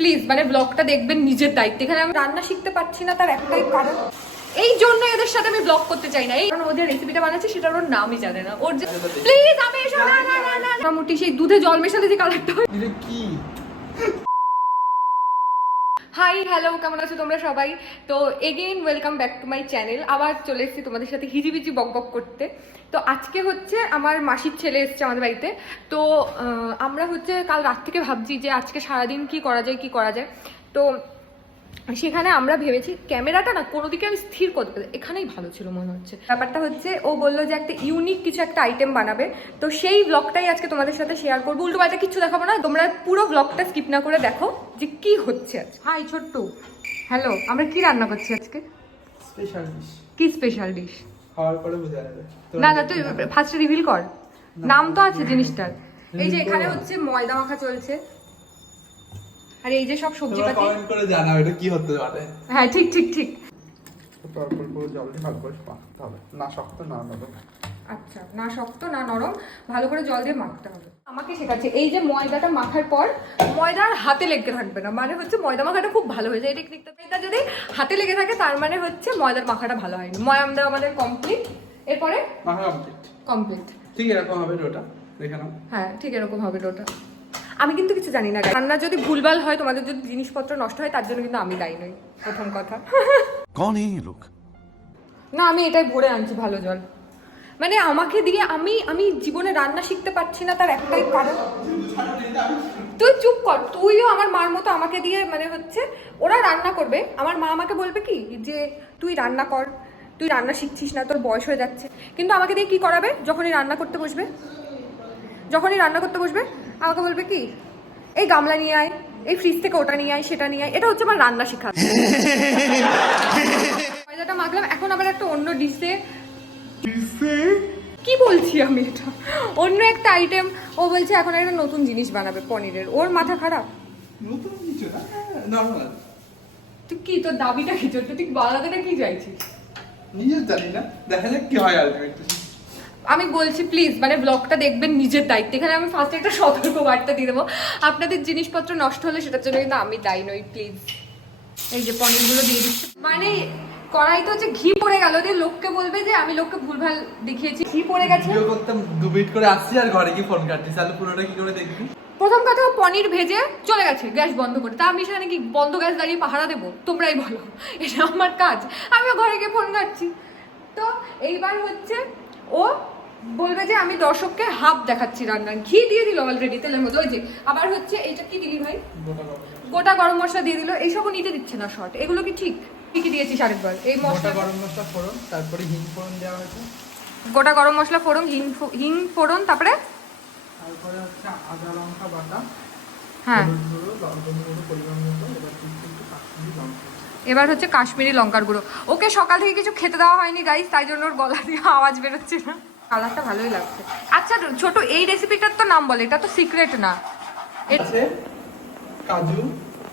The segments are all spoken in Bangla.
প্লিজ মানে ব্লগটা দেখবেন নিজের দায়িত্বে। এখানে আমি রান্না শিখতে পারছি না, তার একটাই কারণ এই জন্য এদের সাথে আমি ব্লগ করতে চাই না। এই কারণ ওদের রেসিপিটা বানাচ্ছে সেটার ওর নামই জানে না। ওর যে প্লিজ আমি এসব না না না না মোটামুটি সেই দুধে জল মেশালে যে কালারটা হয়। কি হাই হ্যালো, কেমন আছো তোমরা সবাই? তো again welcome back to my channel. আবার চলে এসেছি তোমাদের সাথে হিজিবিজি বক বক করতে। তো আজকে হচ্ছে আমার মাসির ছেলে এসছে আমাদের বাড়িতে। তো আমরা হচ্ছে কাল রাত থেকে ভাবছি যে আজকে সারাদিন কি করা যায়। তো সেখানে আমরা ভেবেছি ক্যামেরাটা না কোনো দিকে আমি স্থির করতে পারি, এখানেই ভালো ছিল মনে হচ্ছে। ব্যাপারটা হচ্ছে ও বললো যে একটা ইউনিক কিছু একটা আইটেম বানাবে, তো সেই ব্লগটাই আজকে তোমাদের সাথে শেয়ার করবো। উল্টো পাল্টা কিছু দেখাবো না, তোমরা পুরো ব্লগটা স্কিপ না করে দেখো যে কি হচ্ছে আজ। হাই ছোট্টু, হ্যালো, আমরা কি রান্না করছি আজকে? Special dish. কি স্পেশাল ডিশ? খাওয়ার পরে বোঝা যাবে। না না, তুই ফার্স্ট রিভিল কর, নাম তো আছে জিনিসটার। এই যে এখানে হচ্ছে ময়দা মাখা চলছে, আর এই যে সব সবজিপাতি। কমেন্ট করে জানাও এটা কি হতে পারে। হ্যাঁ ঠিক ঠিক ঠিক। তারপর পুরো জল দিয়ে ভালো করে মাখতে হবে, না শক্ত না নরম। আচ্ছা, না শক্ত না নরম, ভালো করে জল দিয়ে মাখতে হবে। আমাকে শেখাচ্ছে এই যে ময়দাটা মাখার পর ময়দা আর হাতে লেগে থাকবে না, মানে হচ্ছে ময়দা মাখাটা খুব ভালো হয়ে যায়। এই টেকনিকটা, এটা যদি হাতে লেগে থাকে তার মানে হচ্ছে ময়দার মাখাটা ভালো হয়নি। ময়াম দেওয়া আমাদের কমপ্লিট, এরপরে মাখা কমপ্লিট। ঠিক এরকম হবে ডোটা, দেখে নাও। হ্যাঁ ঠিক এরকম হবে ডোটা। আমি কিন্তু কিছু জানি না, রান্না যদি ভুলভাল হয়, তোমাদের যদি জিনিসপত্র নষ্ট হয়, তার জন্য কিন্তু আমি দায়ী নই, প্রথম কথা। कौन है ये लोग? না, আমি এটাই ভরে আনছি ভালো জল। মানে আমাকে দিয়ে আমি জীবনে রান্না শিখতে পারছি না, তার একটাই কারণ। তুই চুপ কর, তুইও আমার মার মতো আমাকে দিয়ে মানে হচ্ছে ওরা রান্না করবে, আমার মা আমাকে বলবে কি যে তুই রান্না কর, তুই রান্না শিখছিস না, তোর বয়স হয়ে যাচ্ছে। কিন্তু আমাকে দিয়ে কি করাবে? যখনই রান্না করতে বসবে আমাকে বলবে কি এই গামলা নিয়ে আয়, এই ফ্রিজ থেকে ওটা নিয়ে আয়, সেটা নিয়ে আয়। এটা হচ্ছে আমার রান্না শেখা। ময়দাটা মাখলাম, এখন আবার একটা অন্য ডিশে কি বলছি আমি, এটা অন্য একটা আইটেম। ও বলছে এখন একটা নতুন জিনিস বানাবে পনিরের। ওর মাথা খারাপ। নতুন কিছু না, নরমাল। তুই কি, তোর দাবিটা কি, তুই ঠিক বানাতে কি চাইছিস? নিজের জানি না, দেখা যাক কি হয় আলটিমেটলি। আমি বলছি প্লিজ মানে ব্লগটা দেখবেন নিজের দায়িত্বে। এখানে আমি ফার্স্টে একটা সতর্ক বার্তা দিয়ে দেবো, আপনাদের জিনিসপত্র নষ্ট হলে সেটার জন্য কিন্তু আমি দায়ী নই, প্লিজ। এই যে পনিরগুলো দিয়ে দিচ্ছে, মানে কড়াই তো হচ্ছে ঘি পড়ে গেল, দিয়ে লোককে বলবে যে আমি লোককে ভুলভাল দেখিয়েছি, ঘি পড়ে গেছে। ভিডিও করতে 2 মিনিট করে আসছি আর ঘরে কি ফোন কাটছিস, তাহলে পুরোটা কি করে দেখবি? প্রথম কথা, পনির ভেজে চলে গেছে গ্যাস বন্ধ করে, তা আমি সেখানে কি বন্ধ গ্যাস দাঁড়িয়ে পাহারা দেবো? তোমরাই বলো, এটা আমার কাজ? আমিও ঘরে গিয়ে ফোন কাটছি। তো এইবার হচ্ছে ও বলবে যে আমি দর্শককে হাফ দেখাচ্ছি রান্নার, ঘি দিয়ে দিল অলরেডি তেলের মধ্যে। ওই যে আবার হচ্ছে এইটা কি দিলি ভাই? গোটা গরম মশলা দিয়ে দিল। এইসবও নিতে দিচ্ছে না শর্ট, এগুলো কি ঠিক? কি দিয়েছিস আরেকবার? এই মশলা, গরম মশলা ফোড়ন, তারপরে হিং ফোড়ন দেওয়া হয়েছে। গোটা গরম মশলা ফোড়ন, হিং ফোড়ন, তারপরে হচ্ছে আদা লঙ্কা বাটা। হ্যাঁ, পরিমাণ মতো। এবার হচ্ছে কাশ্মীরি লঙ্কার গুঁড়ো। ওকে সকাল থেকে কিছু খেতে দেওয়া হয়নি গাইস, তাই জন্য ওর গলা দিয়ে আওয়াজ বেরোচ্ছে না। কালারটা ভালোই লাগছে। আচ্ছা ছোট, এই রেসিপিটার তো নাম বলে, এটা তো সিক্রেট না। আছে কাজু,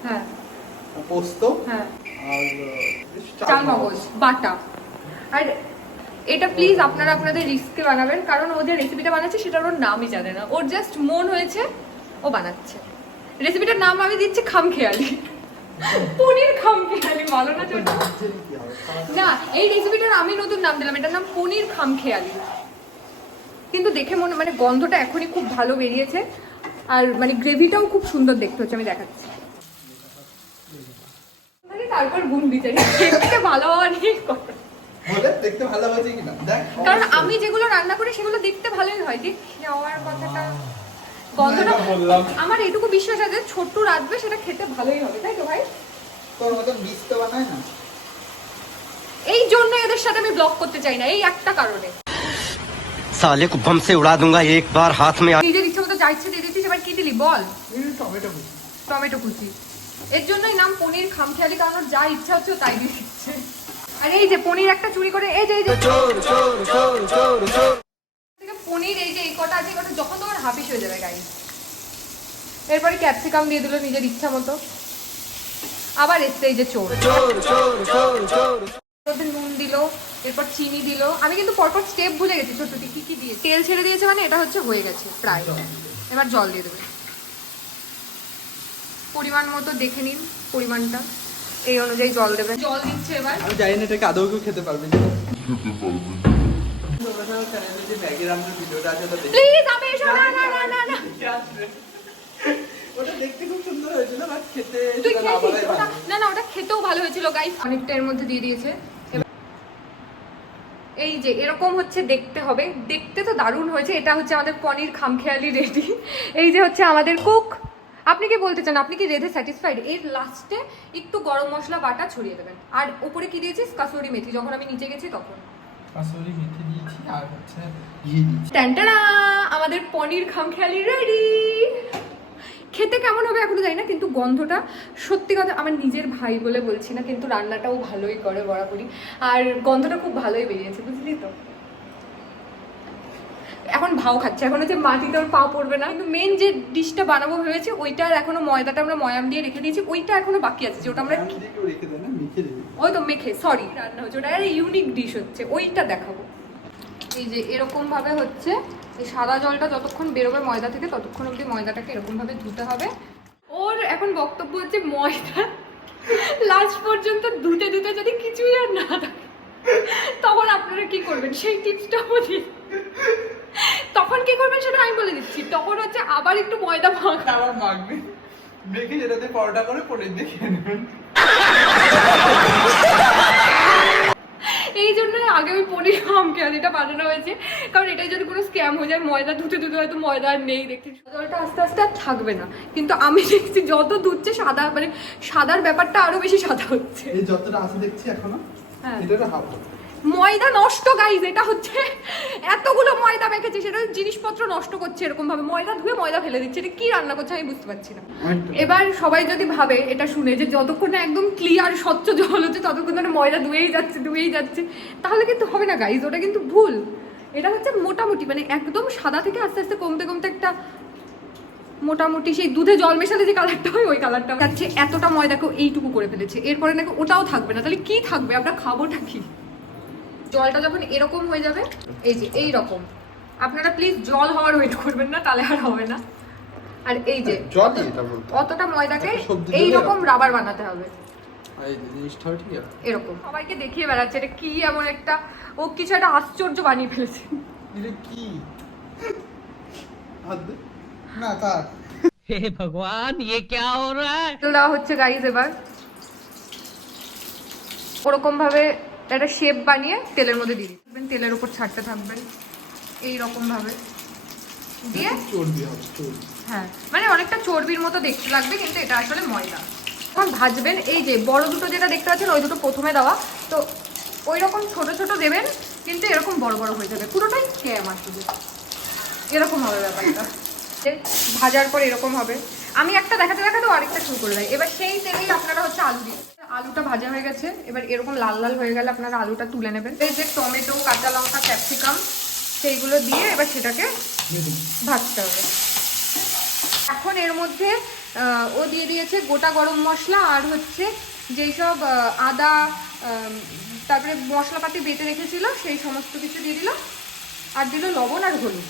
হ্যাঁ পোস্ত, হ্যাঁ, আর চালমগজ বাটা। আর এটা প্লিজ আপনারা আপনাদের রিস্কে বানাবেন, কারণ ও যে রেসিপিটা বানাচ্ছে সেটার ওর নামই জানে না। ওর জাস্ট মন হয়েছে ও বানাচ্ছে। রেসিপিটার নাম আমি দিচ্ছি খামখেয়ালি, পনির খামখেয়ালি। ভালো না ছোট? না, এই রেসিপিটার আমি নতুন নাম দিলাম, এটার নাম পনির খামখেয়ালি। কিন্তু দেখে মনে মানে গন্ধটা এখনই খুব ভালো বেরিয়েছে, আর মানে গ্রেভিটাও খুব সুন্দর দেখতে হচ্ছে। আমি দেখাচ্ছি, মানে তারপর গুণ বিচারি দেখতে ভালো হওয়া নিয়ে কথা। বলে দেখতে ভালো হয়েছে কিনা দেখ, কারণ আমি যেগুলো রান্না করি সেগুলো দেখতে ভালোই হয়, যে খাওয়ার কথাটা গন্ধটা বললাম। আমার এইটুকু বিশ্বাস আছে ছোট্ট রাঁধবে সেটা খেতে ভালোই হবে, তাই তো ভাই? তোর মতো মিস তো বানায় না। এই জন্য এদের সাথে আমি ব্লগ করতে চাই না, এই একটা কারণে। साले को बम से उड़ा दूंगा एक बार हाथ में। নিজের ইচ্ছে মতো যা ইচ্ছে দিয়ে দিচ্ছিস, এবার কি দিলি বল? টমেটো কুচি। টমেটো কুচি। এর জন্যই নাম পনির খামখেয়ালি, কারণ ওর যা ইচ্ছা হচ্ছে ও তাই দিয়ে দিচ্ছে। আর এই যে পনির একটা চুরি করে, এই যে পনির, এই যে এই কটা আছে, এই কটা যখন তোমার হাফিস হয়ে যাবে গাইস। এরপরে ক্যাপসিকাম দিয়ে দিল নিজের ইচ্ছা মতো। আবার এসছে এই যে চোর, নুন দিল, এরপর চিনি দিল। আমি কিন্তু পরপর স্টেপ ভুলে গেছি। ছোট কি কি দিয়ে তেল ছেড়ে দিয়েছে, মানে এটা হচ্ছে হয়ে গেছে প্রায়। এবার জল দিয়ে দেবে। ও পরিমাণ মতো দেখে নিন পরিমাণটা, এই অনুযায়ী জল দেবেন। জল দিচ্ছে এবার। আমি জানি না এটাকে আদৌ কেউ খেতে পারবে না। তোমরা সবাই চ্যানেলে যে ম্যাগি রান্নার ভিডিওটা আছে ওটা দেখো প্লিজ। আমি এসো, না না না না না। ওটা দেখতে খুব সুন্দর হয়েছিল, বাট খেতে তুই সেটা না খেয়েছিস বলাই ওটা? ভালো। না না, ওটা খেতেও ভালো হয়েছিল গাইস। অনেকটা এর মধ্যে দিয়ে দিয়েছে। এই যে এরকম হচ্ছে দেখতে হবে, দেখতে তো দারুণ হয়েছে। এটা হচ্ছে আমাদের পনির খামখেয়ালি রেডি। এই যে হচ্ছে আমাদের কুক। আপনি কি বলতে চান, আপনি কি রেধে স্যাটিসফাইড? এর লাস্টে একটু গরম মশলা বাটা ছড়িয়ে দেবেন। আর উপরে কি দিয়েছিস? কাসুরি মেথি। যখন আমি নিচে গেছি তখন কাসুরি মেথি দিয়েছি আর হচ্ছে ঘি দিয়েছি। টানটানা, আমাদের পনির খামখেয়ালি রেডি। খেতে কেমন হবে এখনো জানি না, কিন্তু গন্ধটা সত্যি কথা, আমার নিজের ভাই বলে বলছি না, কিন্তু রান্নাটাও ভালোই করে বরাবরই, আর গন্ধটা খুব ভালোই বেরিয়েছে, বুঝলি তো। এখন ভাও খাচ্ছে, এখন হচ্ছে মাটিতে ওর পা পড়বে না। কিন্তু মেন যে ডিশটা বানাবো ভেবেছি, ওইটার এখনো ময়দাটা আমরা ময়াম দিয়ে রেখে দিয়েছি, ওইটা এখনো বাকি আছে, যে ওটা আমরা কেউ রেখে দেয় না, মেখে দেবে। ওই তো মেখে, সরি, রান্না হচ্ছে ওটা, একটা ইউনিক ডিশ হচ্ছে, ওইটা দেখাবো। এই যে এরকম ভাবে হচ্ছে, এই সাদা জলটা যতক্ষণ বেরোবে ময়দা থেকে ততক্ষণ অব্দি ময়দাটাকে এরকম ভাবে ধুতে হবে। ওর এখন বক্তব্য হচ্ছে ময়দা লাস্ট পর্যন্ত ধুতে ধুতে যদি কিছুই আর না থাকে তখন আপনারা কি করবেন, সেই টিপসটা বলি। তখন কি করবেন সেটা আমি বলে দিচ্ছি। তখন হচ্ছে আবার একটু ময়দা মাখা, আবার মাখবে, মেখে যেটাতে পরোটা করে পনির দিয়ে খেয়ে নেবেন। এই জন্য আগে ওই পনির খামখেয়ালিটা বানানো হয়েছে, কারণ এটাই যদি কোনো স্ক্যাম হয়ে যায়, ময়দা ধুতে ধুতে হয়তো ময়দা আর নেই, দেখছি জলটা আস্তে আস্তে আর থাকবে না। কিন্তু আমি দেখছি যত ধুচ্ছে সাদা, মানে সাদার ব্যাপারটা আরো বেশি সাদা হচ্ছে। এই যতটা আছে দেখছি এখনো, হ্যাঁ, এটা হাফ। ময়দা নষ্ট গাইজ, এটা হচ্ছে এতগুলো ময়দা মেখেছে, সেটা জিনিসপত্র নষ্ট করছে এরকম ভাবে, ময়দা ধুয়ে ময়দা ফেলে দিচ্ছে। এটা কি রান্না করছে আমি বুঝতে পারছি না। এবার সবাই যদি ভাবে এটা শুনে যে যতক্ষণ না একদম ক্লিয়ার স্বচ্ছ জল হচ্ছে ততক্ষণ ধরে ময়দা ধুয়েই যাচ্ছে, তাহলে কিন্তু হবে না গাইজ, ওটা কিন্তু ভুল। এটা হচ্ছে মোটামুটি, মানে একদম সাদা থেকে আস্তে আস্তে কমতে কমতে একটা মোটামুটি সেই দুধে জল মেশালে যে কালারটা হয় ওই কালারটা যাচ্ছে। এতটা ময়দাকে এইটুকু করে ফেলেছে, এরপরে নাকি ওটাও থাকবে না, তাহলে কি থাকবে? আমরা খাবোটা কি? জলটা যখন এরকম হয়ে যাবে, এই যে এই রকম, আপনারা প্লিজ জল হওয়ার ওয়েট করবেন না, তাহলে আর হবে না। আর এই যে জলই এটা বলতে, অতটা ময়দাকে একটা সবজি এই দিলে রকম রাবার বানাতে হবে, এই জিনিসটা ঠিক আছে এরকম। সবাইকে দেখিয়ে বেড়াচ্ছে এটা কি এমন একটা, ও কিছু একটা আশ্চর্য বানিয়ে ফেলেছে। এটা কি হাত দে না কাট। हे भगवान ये क्या हो रहा है? তেল দেওয়া হচ্ছে গাইজ। এবার ওরকম ভাবে একটা শেপ বানিয়ে তেলের মধ্যে দিয়ে দিবেন, তেলের উপর ছাড়তে থাকবেন এই রকম ভাবে দিয়ে। চর্বি হবে, চর্বি। হ্যাঁ, মানে অনেকটা চর্বির মতো দেখতে লাগবে, কিন্তু এটা আসলে ময়দা। এখন ভাজবেন, এই যে বড় দুটো যেটা দেখতে পাচ্ছেন ওই দুটো প্রথমে দেওয়া, তো ওই রকম ছোট ছোট দেবেন, কিন্তু এরকম বড় বড় হয়ে যাবে, পুরোটাই স্ক্যাম আসলে, এরকম হবে ব্যাপারটা। ভাজার পর এরকম হবে। আমি একটা দেখাতে দেখাতে আরেকটা শুরু করে দেয়। এবার সেই তেলেই আপনারা হচ্ছে আলু দিন। আলুটা ভাজা হয়ে গেছে, এবার এরকম লাল লাল হয়ে গেলে আপনারা আলুটা তুলে নেবেন। এই যে টমেটো, কাঁচা লঙ্কা, ক্যাপসিকাম সেইগুলো দিয়ে এবার সেটাকে ভাজতে হবে। এখন এর মধ্যে ও দিয়ে দিয়েছে গোটা গরম মশলা, আর হচ্ছে যেই সব আদা, তারপরে মশলাপাতি বেটে রেখেছিল সেই সমস্ত কিছু দিয়ে দিল, আর দিল লবণ আর হলুদ,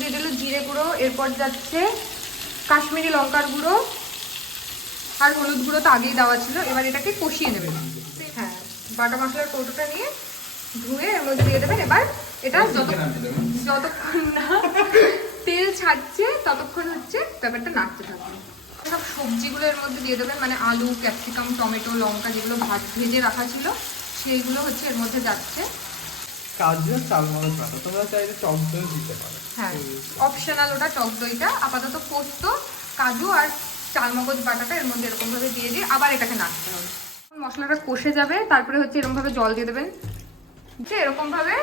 দিয়ে দিল জিরে গুঁড়ো, এরপর যাচ্ছে কাশ্মীরি লঙ্কার গুঁড়ো, আর হলুদ গুঁড়ো তো আগেই দেওয়া ছিল। এবার এটাকে কষিয়ে নেবেন। হ্যাঁ, বাটা মশলার কৌটোটা নিয়ে ধুয়ে এর মধ্যে দিয়ে দেবেন। এবার এটা যতক্ষণ না তেল ছাড়ছে ততক্ষণ হচ্ছে ব্যাপারটা নাড়তে থাকবে। সব সবজিগুলো এর মধ্যে দিয়ে দেবেন, মানে আলু, ক্যাপসিকাম, টমেটো, লঙ্কা যেগুলো ভেজে রাখা ছিল সেইগুলো হচ্ছে এর মধ্যে যাচ্ছে। কাজু আর চালমগজ বাটা, তোমরা চাইলে টক দই দিতে পারো। হ্যাঁ, অপশনাল ওটা, টক দইটা। আপাতত পোস্ত, কাজু আর চালমগজ বাটাটা এর মধ্যে এরকম ভাবে দিয়ে দিয়ে আবার এটাকে নাড়তে হবে। মশলাটা কষে যাবে, তারপরে হচ্ছে এরকম ভাবে জল দিয়ে দেবেন, এরকম ভাবে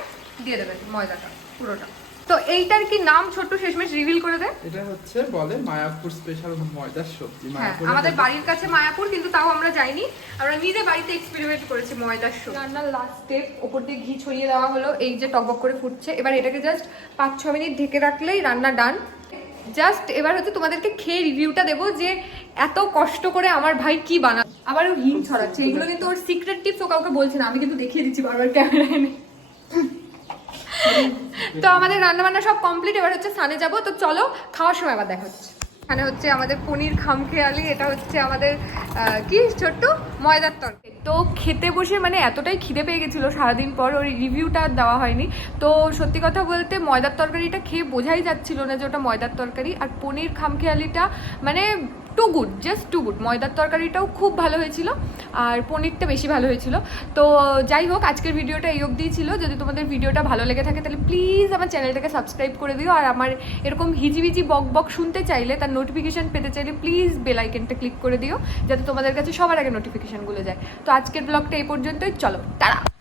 দিয়ে দেবেন ময়দাটা পুরোটা। তো এইটার কি নাম ছোট্ট শেষমেশ রিভিল করে দে। এটা হচ্ছে বলে মায়াপুর স্পেশাল ময়দার সবজি। হ্যাঁ, আমাদের বাড়ির কাছে মায়াপুর, কিন্তু তাও আমরা যাইনি, আমরা নিজে বাড়িতে এক্সপেরিমেন্ট করেছি ময়দার সবজি। রান্নার লাস্ট স্টেপ, ওপর দিয়ে ঘি ছড়িয়ে দেওয়া হলো। এই যে টকবক করে ফুটছে, এবার এটাকে জাস্ট 5-6 মিনিট ঢেকে রাখলেই রান্না ডান। জাস্ট এবার হচ্ছে তোমাদেরকে খেয়ে রিভিউটা দেবো যে এত কষ্ট করে আমার ভাই কি বানা। আবার ও হিং ছড়াচ্ছে, এগুলো কিন্তু ওর সিক্রেট টিপস, ও কাউকে বলছে না, আমি কিন্তু দেখিয়ে দিচ্ছি বারবার ক্যামেরায় এনে। তো আমাদের রান্না বান্না সব কমপ্লিট, এবার হচ্ছে স্নানে যাবো। তো চলো, খাওয়ার সময় আবার দেখা হচ্ছে। এখানে হচ্ছে আমাদের পনির খামখেয়ালি, এটা হচ্ছে আমাদের কি ছোট্ট ময়দার তরকারি। তো খেতে বসে মানে এতটাই খিদে পেয়ে গেছিলো সারাদিন পর, ওই রিভিউটা দেওয়া হয়নি। তো সত্যি কথা বলতে ময়দার তরকারিটা খেয়ে বোঝাই যাচ্ছিল না যে ওটা ময়দার তরকারি, আর পনির খামখেয়ালিটা মানে too good, just too good. ময়দার তরকারিটাও খুব ভালো হয়েছিল আর পনিরটা বেশি ভালো হয়েছিল। তো যাই হোক, আজকের ভিডিওটা এই অবধিই ছিল। যদি তোমাদের ভিডিওটা ভালো লেগে থাকে তাহলে প্লিজ আমার চ্যানেলটাকে সাবস্ক্রাইব করে দিও, আর আমার এরকম হিজিবিজি বক বক শুনতে চাইলে, তার নোটিফিকেশান পেতে চাইলে প্লিজ বেল আইকনটা ক্লিক করে দিও, যাতে তোমাদের কাছে সবার আগে নোটিফিকেশানগুলো যায়। তো আজকের ব্লগটা এই পর্যন্তই, চলো টাটা।